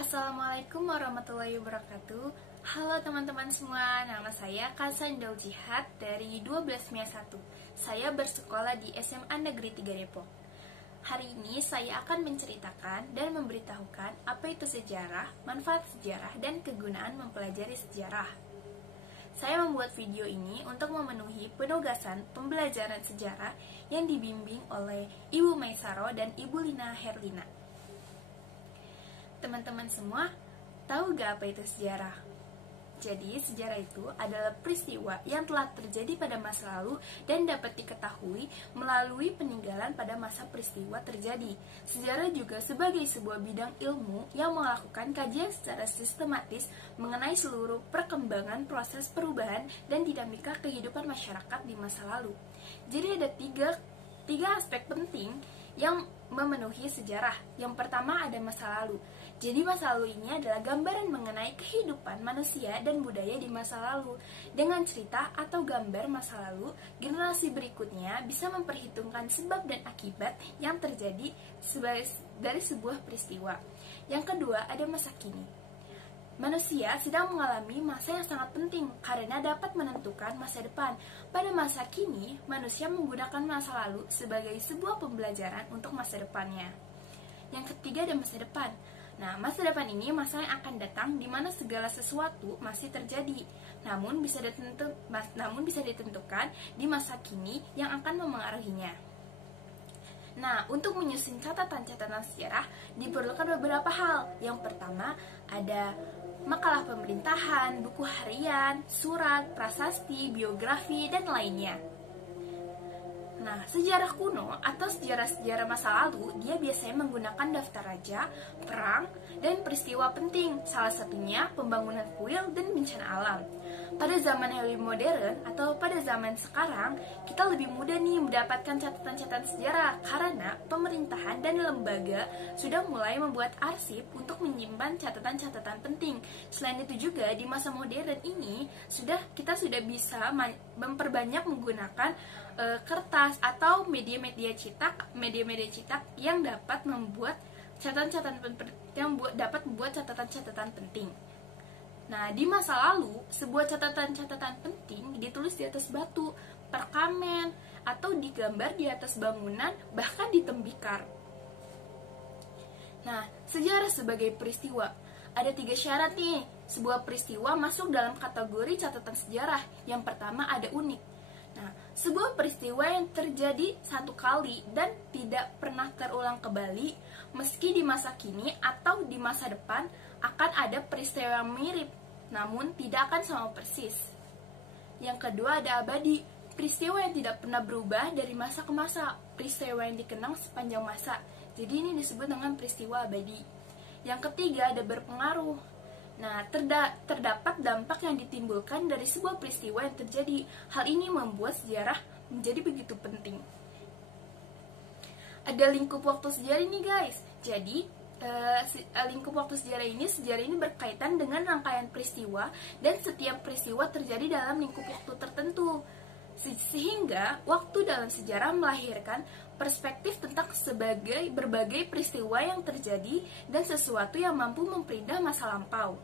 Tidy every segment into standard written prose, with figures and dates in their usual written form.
Assalamualaikum warahmatullahi wabarakatuh. Halo teman-teman semua, nama saya Kasan Daud Jihad dari 12 Mea 1. Saya bersekolah di SMA Negeri 3 Depok. Hari ini saya akan menceritakan dan memberitahukan apa itu sejarah, manfaat sejarah, dan kegunaan mempelajari sejarah. Saya membuat video ini untuk memenuhi penugasan pembelajaran sejarah yang dibimbing oleh Ibu Maisaro dan Ibu Lina Herlina. Teman-teman semua, tahu gak apa itu sejarah? Jadi, sejarah itu adalah peristiwa yang telah terjadi pada masa lalu dan dapat diketahui melalui peninggalan pada masa peristiwa terjadi. Sejarah juga sebagai sebuah bidang ilmu yang melakukan kajian secara sistematis mengenai seluruh perkembangan proses perubahan dan dinamika kehidupan masyarakat di masa lalu. Jadi ada tiga aspek penting yang memenuhi sejarah. Yang pertama ada masa lalu. Jadi masa lalu ini adalah gambaran mengenai kehidupan manusia dan budaya di masa lalu. Dengan cerita atau gambar masa lalu, generasi berikutnya bisa memperhitungkan sebab dan akibat yang terjadi dari sebuah peristiwa. Yang kedua ada masa kini. Manusia sedang mengalami masa yang sangat penting karena dapat menentukan masa depan. Pada masa kini, manusia menggunakan masa lalu sebagai sebuah pembelajaran untuk masa depannya. Yang ketiga ada masa depan. Nah, masa depan ini masa yang akan datang di mana segala sesuatu masih terjadi, namun bisa ditentukan di masa kini yang akan memengaruhinya. Nah, untuk menyusun catatan-catatan sejarah diperlukan beberapa hal. Yang pertama, ada makalah pemerintahan, buku harian, surat, prasasti, biografi, dan lainnya. Nah, sejarah kuno atau sejarah-sejarah masa lalu, dia biasanya menggunakan daftar raja, perang, dan peristiwa penting, salah satunya pembangunan kuil dan bencana alam. Pada zaman yang lebih modern atau pada zaman sekarang, kita lebih mudah nih mendapatkan catatan-catatan sejarah karena pemerintahan dan lembaga sudah mulai membuat arsip untuk menyimpan catatan-catatan penting. Selain itu juga di masa modern ini kita sudah bisa memperbanyak menggunakan kertas atau media-media cetak yang dapat membuat catatan-catatan penting. Nah, di masa lalu, sebuah catatan-catatan penting ditulis di atas batu, perkamen, atau digambar di atas bangunan, bahkan di tembikar. Nah, sejarah sebagai peristiwa. Ada 3 syarat nih, sebuah peristiwa masuk dalam kategori catatan sejarah. Yang pertama ada unik. Nah, sebuah peristiwa yang terjadi satu kali dan tidak pernah terulang kembali, meski di masa kini atau di masa depan akan ada peristiwa yang mirip, namun tidak akan sama persis. Yang kedua ada abadi, peristiwa yang tidak pernah berubah dari masa ke masa, peristiwa yang dikenang sepanjang masa. Jadi ini disebut dengan peristiwa abadi. Yang ketiga ada berpengaruh. Nah, terdapat dampak yang ditimbulkan dari sebuah peristiwa yang terjadi. Hal ini membuat sejarah menjadi begitu penting. Ada lingkup waktu sejarah ini, guys. Jadi, lingkup waktu sejarah ini berkaitan dengan rangkaian peristiwa dan setiap peristiwa terjadi dalam lingkup waktu tertentu. Sehingga waktu dalam sejarah melahirkan perspektif tentang berbagai peristiwa yang terjadi dan sesuatu yang mampu memperindah masa lampau.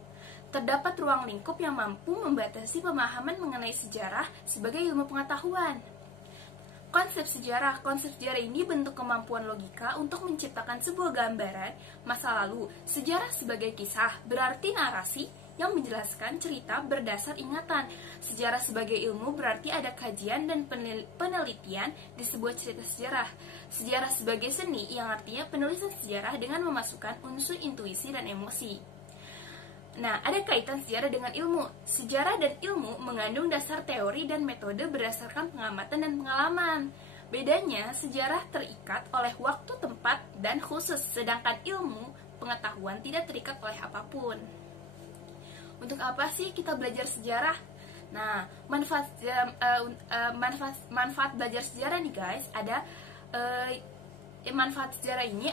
Terdapat ruang lingkup yang mampu membatasi pemahaman mengenai sejarah sebagai ilmu pengetahuan. Konsep sejarah ini bentuk kemampuan logika untuk menciptakan sebuah gambaran masa lalu. Sejarah sebagai kisah berarti narasi yang menjelaskan cerita berdasar ingatan. Sejarah sebagai ilmu berarti ada kajian dan penelitian di sebuah cerita sejarah. Sejarah sebagai seni yang artinya penulisan sejarah dengan memasukkan unsur intuisi dan emosi. Nah, ada kaitan sejarah dengan ilmu. Sejarah dan ilmu mengandung dasar teori dan metode berdasarkan pengamatan dan pengalaman. Bedanya, sejarah terikat oleh waktu, tempat, dan khusus, sedangkan ilmu pengetahuan tidak terikat oleh apapun. Untuk apa sih kita belajar sejarah? Nah, manfaat belajar sejarah nih guys, ada manfaat sejarah ini,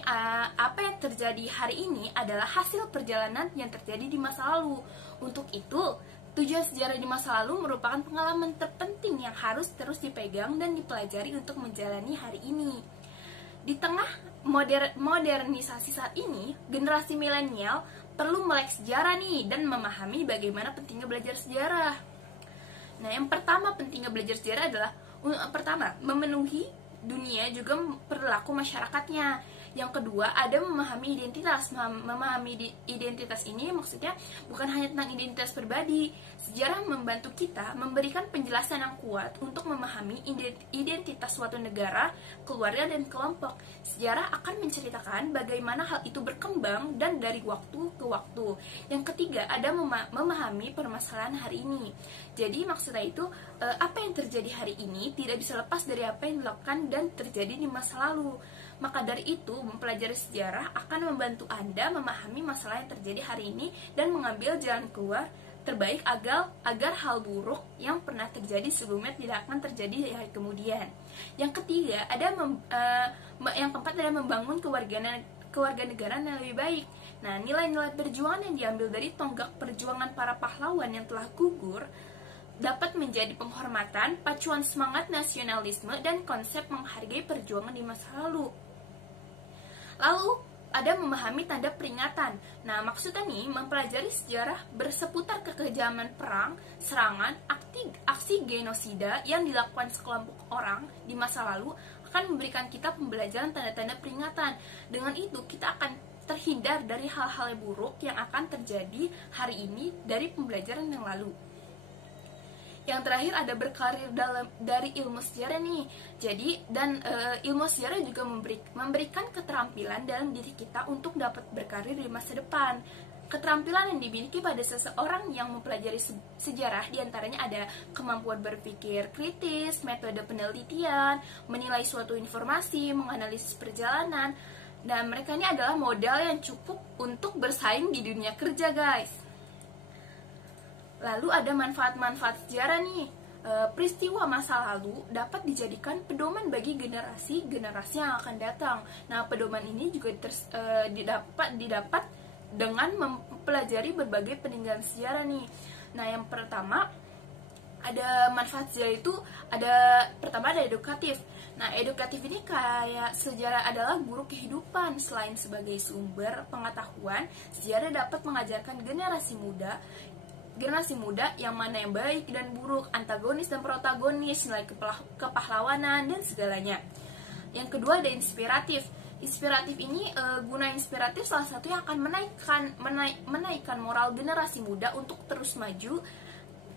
apa yang terjadi hari ini adalah hasil perjalanan yang terjadi di masa lalu. Untuk itu, tujuan sejarah di masa lalu merupakan pengalaman terpenting yang harus terus dipegang dan dipelajari untuk menjalani hari ini. Di tengah modernisasi saat ini, generasi milenial perlu melek sejarah nih dan memahami bagaimana pentingnya belajar sejarah. Nah, yang pertama pentingnya belajar sejarah adalah pertama, memenuhi dunia juga perilaku masyarakatnya. Yang kedua, ada memahami identitas. Memahami identitas ini maksudnya bukan hanya tentang identitas pribadi. Sejarah membantu kita memberikan penjelasan yang kuat untuk memahami identitas suatu negara, keluarga, dan kelompok. Sejarah akan menceritakan bagaimana hal itu berkembang dan dari waktu ke waktu. Yang ketiga, ada memahami permasalahan hari ini. Jadi maksudnya itu, apa yang terjadi hari ini tidak bisa lepas dari apa yang dilakukan dan terjadi di masa lalu. Maka dari itu, mempelajari sejarah akan membantu Anda memahami masalah yang terjadi hari ini dan mengambil jalan keluar terbaik agar hal buruk yang pernah terjadi sebelumnya tidak akan terjadi di hari kemudian. Yang ketiga, yang keempat adalah membangun kewarganegaraan yang lebih baik. Nah, nilai-nilai perjuangan yang diambil dari tonggak perjuangan para pahlawan yang telah gugur dapat menjadi penghormatan, pacuan semangat nasionalisme, dan konsep menghargai perjuangan di masa lalu. Lalu, ada memahami tanda peringatan. Nah, maksudnya nih, mempelajari sejarah berseputar kekejaman perang, serangan, aksi genosida yang dilakukan sekelompok orang di masa lalu akan memberikan kita pembelajaran tanda-tanda peringatan. Dengan itu, kita akan terhindar dari hal-hal buruk yang akan terjadi hari ini dari pembelajaran yang lalu. Yang terakhir ada berkarir dari ilmu sejarah nih. Jadi ilmu sejarah juga memberikan keterampilan dalam diri kita untuk dapat berkarir di masa depan. Keterampilan yang dimiliki pada seseorang yang mempelajari sejarah diantaranya ada kemampuan berpikir kritis, metode penelitian, menilai suatu informasi, menganalisis perjalanan, dan mereka ini adalah modal yang cukup untuk bersaing di dunia kerja, guys. Lalu ada manfaat-manfaat sejarah nih. Peristiwa masa lalu dapat dijadikan pedoman bagi generasi-generasi yang akan datang. Nah, pedoman ini juga didapat dengan mempelajari berbagai peninggalan sejarah nih. Nah, yang pertama ada manfaat sejarah itu pertama ada edukatif. Nah, edukatif ini kayak sejarah adalah guru kehidupan. Selain sebagai sumber pengetahuan, sejarah dapat mengajarkan generasi muda yang mana yang baik dan buruk, antagonis dan protagonis, nilai kepahlawanan, dan segalanya. Yang kedua ada inspiratif. Inspiratif ini guna inspiratif salah satu yang akan menaikkan moral generasi muda untuk terus maju.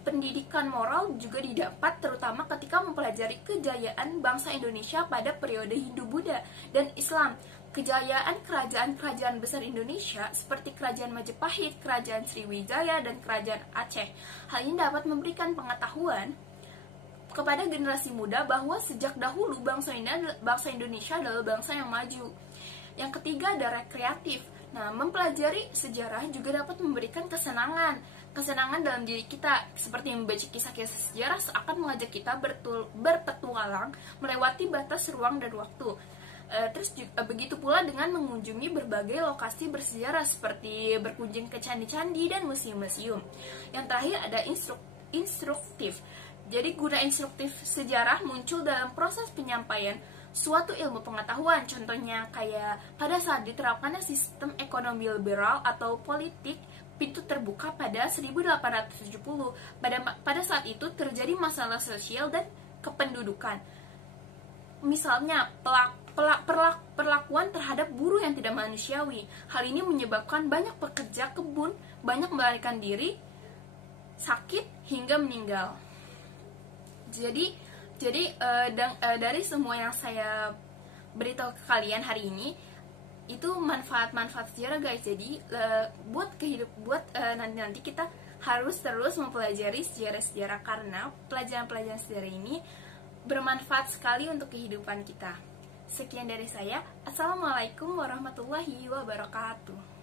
Pendidikan moral juga didapat terutama ketika mempelajari kejayaan bangsa Indonesia pada periode Hindu-Buddha dan Islam. Kejayaan kerajaan-kerajaan besar Indonesia seperti Kerajaan Majapahit, Kerajaan Sriwijaya, dan Kerajaan Aceh. Hal ini dapat memberikan pengetahuan kepada generasi muda bahwa sejak dahulu bangsa Indonesia adalah bangsa yang maju. Yang ketiga ada rekreatif. Nah, mempelajari sejarah juga dapat memberikan kesenangan dalam diri kita, seperti membaca kisah-kisah sejarah seakan mengajak kita berpetualang melewati batas ruang dan waktu. Terus juga, begitu pula dengan mengunjungi berbagai lokasi bersejarah seperti berkunjung ke candi-candi dan museum-museum. Yang terakhir ada instruktif. Jadi guna instruktif sejarah muncul dalam proses penyampaian suatu ilmu pengetahuan. Contohnya kayak pada saat diterapkannya sistem ekonomi liberal atau politik pintu terbuka pada 1870. Pada saat itu terjadi masalah sosial dan kependudukan. Misalnya perlakuan terhadap buruh yang tidak manusiawi. Hal ini menyebabkan banyak pekerja kebun banyak melarikan diri, sakit hingga meninggal. Jadi dari semua yang saya beritahu ke kalian hari ini itu manfaat-manfaat sejarah, guys. Jadi nanti kita harus terus mempelajari sejarah-sejarah karena pelajaran-pelajaran sejarah ini bermanfaat sekali untuk kehidupan kita. Sekian dari saya. Assalamualaikum warahmatullahi wabarakatuh.